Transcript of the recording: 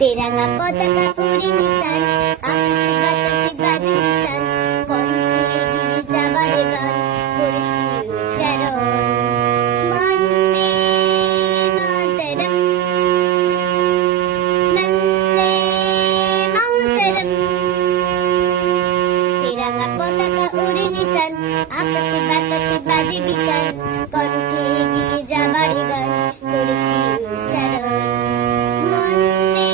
তেরাঙা পতাকা উড়ে নিশান, আকাশে বাতাসে বাজে নিশান, কণ্ঠে এগিয়ে যাবার গান করেছি উচ্চারণ। বন্দে মাতরম, বন্দে মাতরম। তেরাঙা পতাকা উড়ে নিশান, আকাশে বাতাসে বাজে বিশান, কণ্ঠে এগিয়ে যাবার গান করেছি উচ্চারণ। বন্দে